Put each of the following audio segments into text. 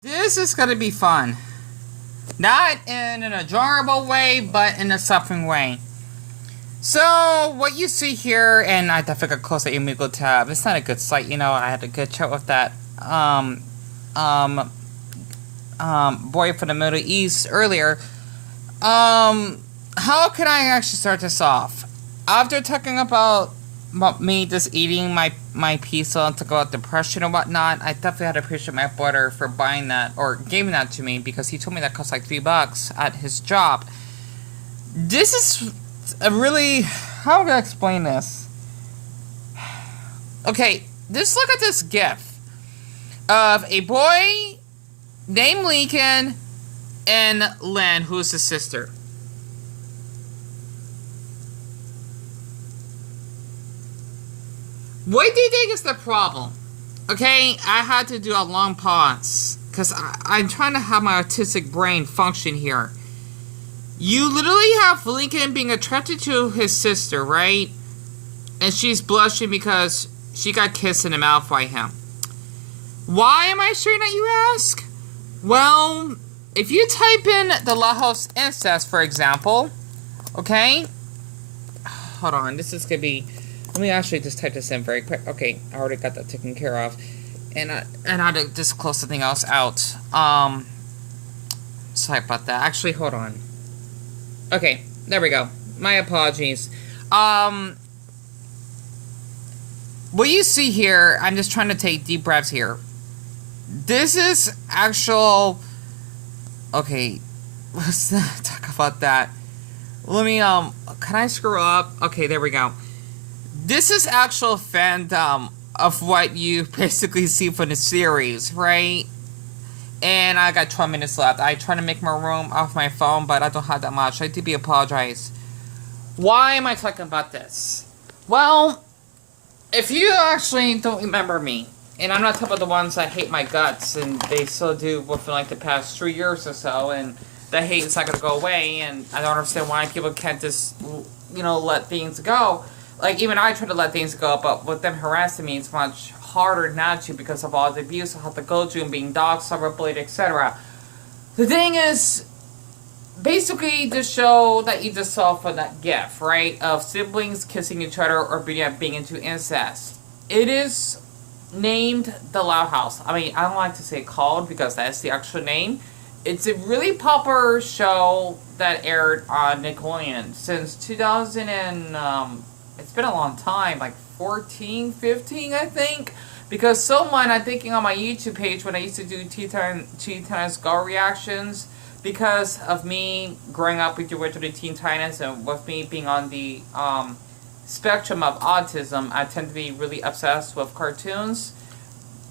This is gonna be fun. Not in an enjoyable way, but in a suffering way. So, what you see here, and I definitely got close to Amigo tab. It's not a good site, I had a good chat with that, um, boy from the Middle East earlier. How can I actually start this off? After talking about me just eating my pizza to go out depression and whatnot, I definitely had to appreciate my brother for buying that or giving that to me because he told me that cost like $3 at his job. This is a really, how do I explain this? Okay, just look at this gif of a boy named Lincoln and Lynn, who's his sister. What do you think is the problem? Okay, I had to do a long pause because I'm trying to have my autistic brain function here. You literally have Lincoln being attracted to his sister, right? And she's blushing because she got kissed in the mouth by him. Why am I sharing that, you ask? Well, if you type in the Loud House incest, for example, okay? Hold on, this is gonna be... Let me actually just type this in very quick. Okay, I already got that taken care of. And I had to just close something else out. Sorry about that. Actually, hold on. Okay, there we go. My apologies. What you see here, I'm just trying to take deep breaths here. This is actual... Okay, let's not talk about that. Let me, can I screw up? Okay, there we go. This is actual fandom of what you basically see from the series, right? And I got 12 minutes left. I try to make more room off my phone, but I don't have that much. I deeply apologize. Why am I talking about this? Well, if you actually don't remember me, and I'm not talking about the ones that hate my guts, and they still do within like the past 3 years or so, and the hate is not going to go away, and I don't understand why people can't just, let things go. Like, even I try to let things go, but with them harassing me, it's much harder not to because of all the abuse I have to go through and being dogged, cyberbullied, etc. The thing is, basically, the show that you just saw from that gif, right, of siblings kissing each other or being into incest. It is named The Loud House. I mean, I don't like to say called because that's the actual name. It's a really popular show that aired on Nickelodeon since 2000 and, it's been a long time, like 14, 15, I think. Because someone, I'm thinking on my YouTube page when I used to do Teen Titans Go reactions, because of me growing up with the original Teen Titans and with me being on the spectrum of autism, I tend to be really obsessed with cartoons,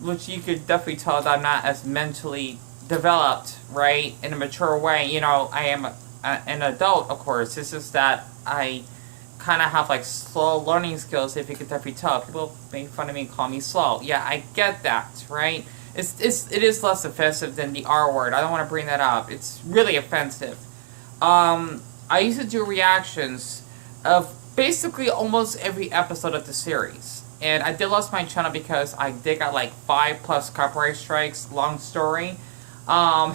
which you could definitely tell that I'm not as mentally developed, right, in a mature way. I am an adult, of course. It's just that I kind of have like slow learning skills, if you could definitely tell. People make fun of me and call me slow. Yeah, I get that, right? It is less offensive than the R word. I don't want to bring that up. It's really offensive. I used to do reactions of basically almost every episode of the series. And I did lost my channel because I did got like 5+ copyright strikes. Long story. I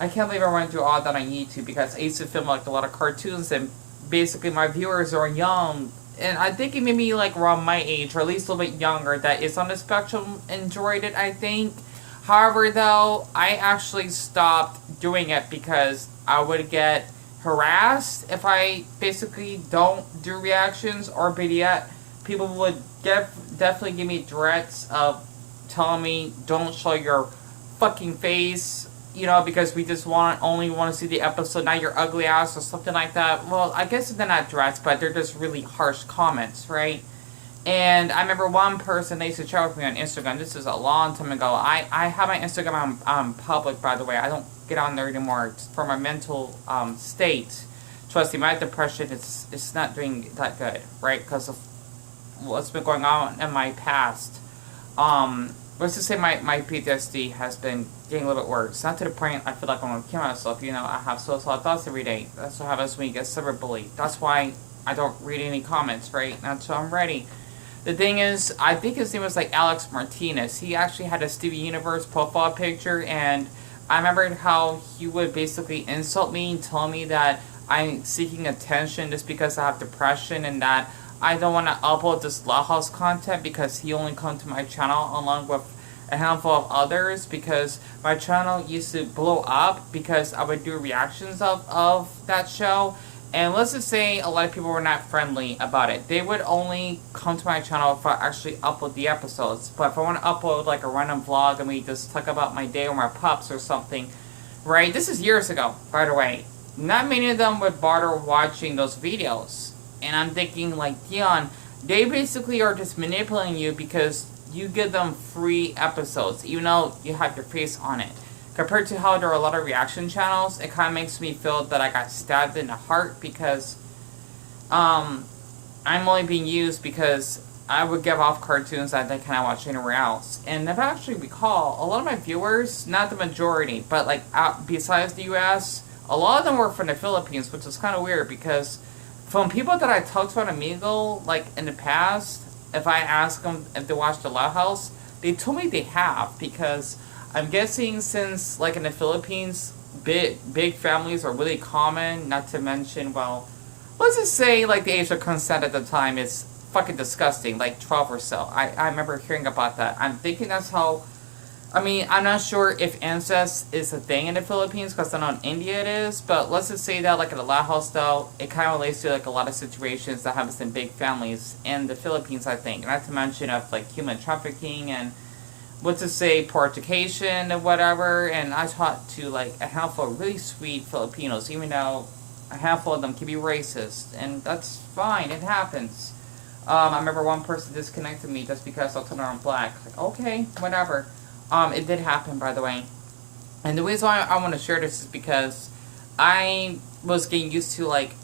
can't believe I went through all that on YouTube because I used to film like a lot of cartoons, and basically my viewers are young, and I think it may be like around my age or at least a little bit younger that is on the spectrum enjoyed it, I think. However, though, I actually stopped doing it because I would get harassed if I basically don't do reactions, or better yet, people would definitely give me threats of telling me don't show your fucking face, because we just only want to see the episode, not your ugly ass or something like that. Well, I guess they're not threats, but they're just really harsh comments, right? And I remember one person, they used to chat with me on Instagram. This is a long time ago. I have my Instagram on public, by the way. I don't get on there anymore. It's for my mental state. Trust me, my depression is not doing that good, right? Because of what's been going on in my past. Let's just say my PTSD has been getting a little bit worse. Not to the point I feel like I'm going to kill myself. I have suicidal thoughts every day. That's what happens when you get cyberbullied. That's why I don't read any comments, right? Until I'm ready. The thing is, I think his name was like Alex Martinez. He actually had a Steven Universe profile picture, and I remembered how he would basically insult me and tell me that I'm seeking attention just because I have depression and that I don't want to upload this Loud House content because he only come to my channel along with a handful of others because my channel used to blow up because I would do reactions of that show. And let's just say a lot of people were not friendly about it. They would only come to my channel if I actually upload the episodes. But if I want to upload like a random vlog and we just talk about my day or my pups or something, right? This is years ago, by the way. Not many of them would bother watching those videos. And I'm thinking like, Dion, they basically are just manipulating you because you give them free episodes, even though you have your face on it. Compared to how there are a lot of reaction channels, it kind of makes me feel that I got stabbed in the heart because I'm only being used because I would give off cartoons that they cannot watch anywhere else. And if I actually recall, a lot of my viewers, not the majority, but like besides the US, a lot of them were from the Philippines, which is kind of weird because from people that I talked to on Amigo, like in the past, if I ask them if they watch the Loud House, they told me they have because I'm guessing since, like in the Philippines, big families are really common, not to mention, well, let's just say, like, the age of consent at the time is fucking disgusting, like 12 or so. I remember hearing about that. I'm thinking that's how, I mean, I'm not sure if incest is a thing in the Philippines, because I know in India it is, but let's just say that, like, in the Loud House, though, it kind of relates to, like, a lot of situations that happens in big families in the Philippines, I think. Not to mention of, like, human trafficking and what to say, portification and whatever, and I talked to like a handful of really sweet Filipinos, even though a handful of them can be racist, and that's fine, it happens. I remember one person disconnected me just because I told her I'm black. Like, okay, whatever. It did happen, by the way. And the reason why I want to share this is because I was getting used to like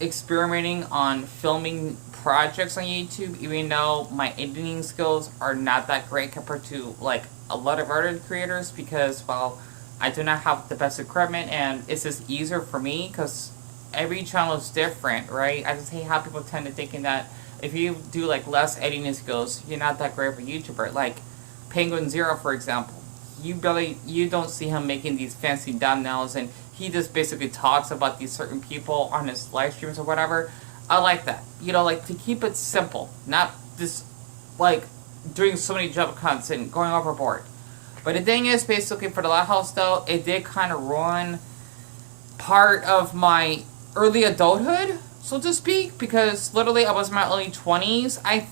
experimenting on filming projects on YouTube, even though my editing skills are not that great compared to like a lot of other creators because, well, I do not have the best equipment and it's just easier for me because every channel is different, right? I just hate how people tend to thinking that if you do like less editing skills, you're not that great of a YouTuber. Like Penguin Zero, for example, you don't see him making these fancy thumbnails and he just basically talks about these certain people on his live streams or whatever. I like that. You know, like, to keep it simple. Not just, like, doing so many jump cuts and going overboard. But the thing is, basically, for the Loud House, though, it did kind of ruin part of my early adulthood, so to speak. Because, literally, I was in my early 20s. I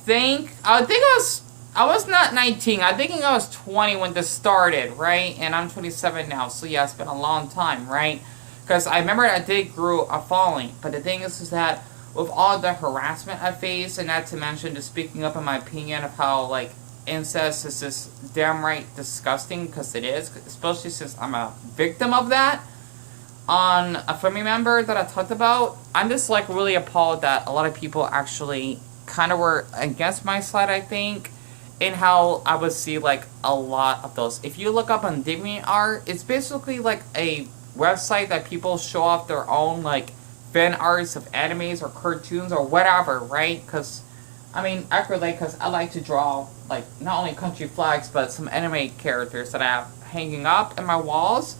was not 19. I think I was 20 when this started, right? And I'm 27 now. So, yeah, it's been a long time, right? Because I remember I did grow a following. But the thing is that with all the harassment I faced, and not to mention just speaking up in my opinion of how, like, incest is just damn right disgusting, because it is, especially since I'm a victim of that, on a family member that I talked about, I'm just, like, really appalled that a lot of people actually kind of were against my side, I think, in how I would see, like, a lot of those. If you look up on DeviantArt, it's basically, like, a website that people show off their own, like, fan arts of animes or cartoons or whatever, right? Because, I mean, I relate because I like to draw, like, not only country flags, but some anime characters that I have hanging up in my walls,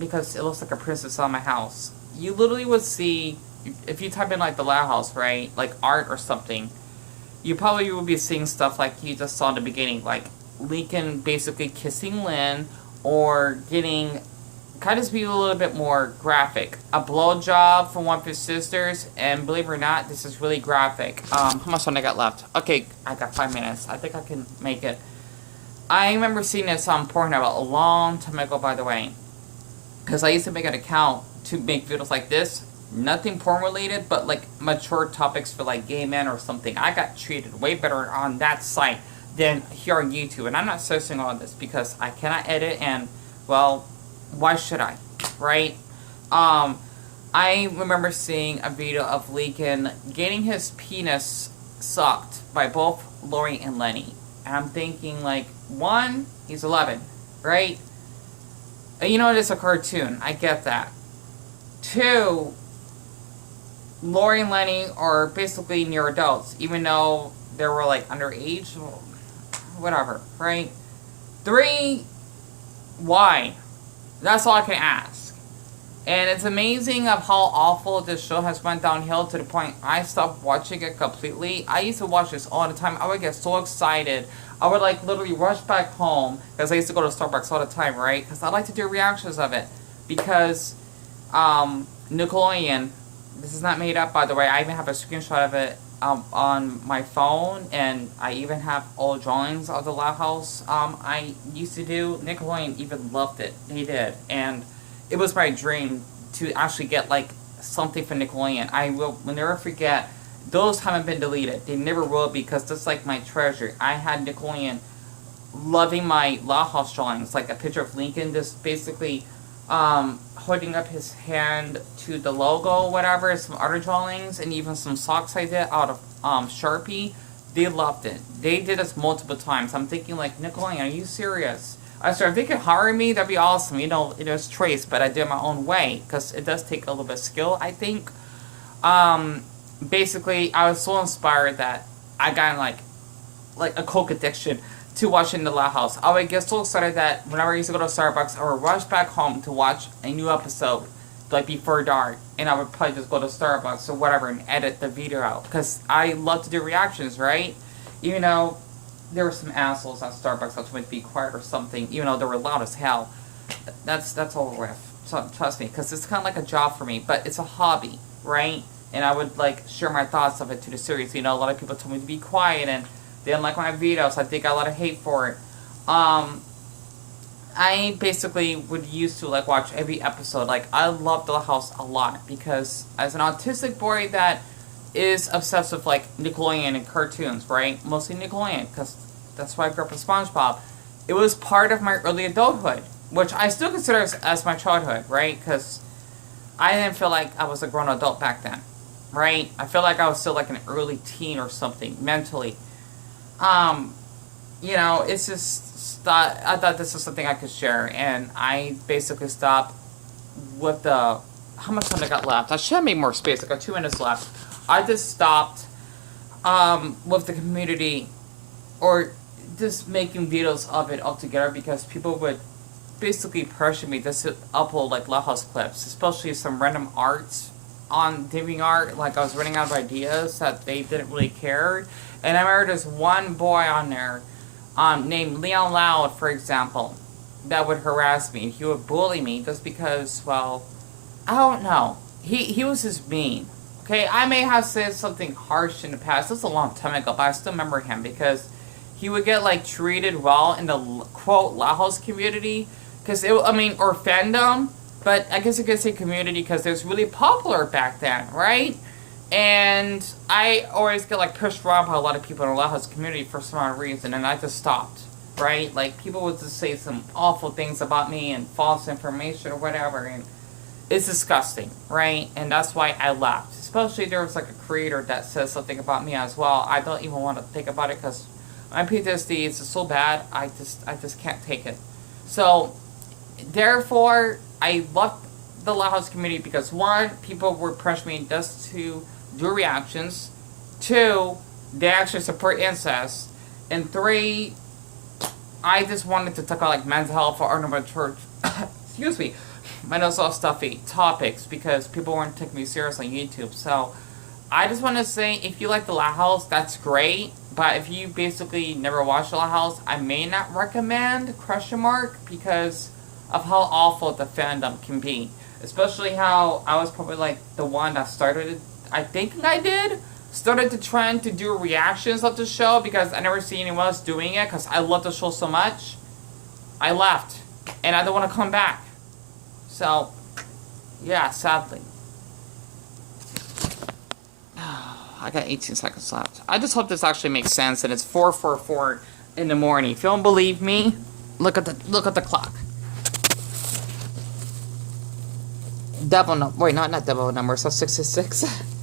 because it looks like a princess on my house. You literally would see, if you type in, like, the Loud House, right, like, art or something, you probably would be seeing stuff like you just saw in the beginning, like, Lincoln basically kissing Lynn, or getting kind of be a little bit more graphic. A blowjob from one of his sisters, and believe it or not, this is really graphic. How much time I got left? Okay, I got 5 minutes. I think I can make it. I remember seeing this on Pornhub a long time ago, by the way, because I used to make an account to make videos like this. Nothing porn related, but like mature topics for like gay men or something. I got treated way better on that site than here on YouTube, and I'm not searching all this because I cannot edit, and well, why should I, right? I remember seeing a video of Lincoln getting his penis sucked by both Lori and Lenny. And I'm thinking, like, one, he's 11, right? And you know, it is a cartoon. I get that. Two, Lori and Lenny are basically near adults, even though they were like underage, whatever, right? 3, why? That's all I can ask. And it's amazing of how awful this show has went downhill to the point I stopped watching it completely. I used to watch this all the time. I would get so excited. I would like literally rush back home because I used to go to Starbucks all the time, right? Because I like to do reactions of it. Because Nickelodeon, this is not made up, by the way. I even have a screenshot of it on my phone, and I even have old drawings of the Loud House I used to do. Nickelodeon even loved it. They did. And it was my dream to actually get like something from Nickelodeon. I will never forget. Those haven't been deleted. They never will, because that's like my treasure. I had Nickelodeon loving my Loud House drawings, like a picture of Lincoln just basically holding up his hand to the logo, whatever, some other drawings, and even some socks I did out of Sharpie. They loved it. They did this multiple times. I'm thinking like, Nickelodeon, are you serious? I said, if they could hire me, that'd be awesome. You know, it was Trace, but I did it my own way, because it does take a little bit of skill, I think. Basically, I was so inspired that I got like a coke addiction to watching the Loud House. I would get so excited that whenever I used to go to Starbucks, I would rush back home to watch a new episode, like before dark, and I would probably just go to Starbucks or whatever and edit the video out, because I love to do reactions, right? Even though there were some assholes at Starbucks that told me to be quiet or something, even though they were loud as hell. That's over with. So, trust me, because it's kind of like a job for me, but it's a hobby, right? And I would like share my thoughts of it to the series. You know, a lot of people told me to be quiet, and they didn't like my videos. I think I got a lot of hate for it. I basically would used to like watch every episode. Like, I loved the house a lot, because as an autistic boy that is obsessed with like Nickelodeon and cartoons, right? Mostly Nickelodeon, because that's why I grew up with SpongeBob. It was part of my early adulthood, which I still consider as my childhood, right? Because I didn't feel like I was a grown adult back then, right? I feel like I was still like an early teen or something mentally. You know, it's just I thought this was something I could share, and I basically stopped with the, how much time I got left? I should have made more space. I got 2 minutes left. I just stopped with the community, or just making videos of it altogether, because people would basically pressure me just to upload like Loud House clips, especially some random arts on DeviantArt. Like, I was running out of ideas that they didn't really care. And I remember there's one boy on there named Leon Loud, for example, that would harass me. He would bully me just because, well, I don't know. He was just mean. Okay, I may have said something harsh in the past. This was a long time ago, but I still remember him, because he would get like treated well in the quote Loud House community, because or fandom, but I guess you could say community, because it was really popular back then, right? And I always get like pushed around by a lot of people in the Loud House community for some odd reason, and I just stopped, right? Like, people would just say some awful things about me and false information or whatever, and it's disgusting, right? And that's why I left. Especially there was like a creator that says something about me as well. I don't even want to think about it, because my PTSD is just so bad. I just can't take it. So therefore, I left the Loud House community because, 1, people were pressuring me just to do reactions. 2, they actually support incest. And 3, I just wanted to talk about like mental health or urban church. Excuse me. Mental health stuffy topics, because people weren't taking me serious on YouTube. So I just want to say, if you like the Loud House, that's great. But if you basically never watched the Loud House, I may not recommend, because of how awful the fandom can be. Especially how I was probably like the one that started it. I think I did. Started the trend to do reactions of the show, because I never see anyone else doing it, because I love the show so much. I left. And I don't want to come back. So, yeah, sadly. I got 18 seconds left. I just hope this actually makes sense, and it's 4:44 in the morning. If you don't believe me, look at the clock. Double number. Wait, not double number. So 666.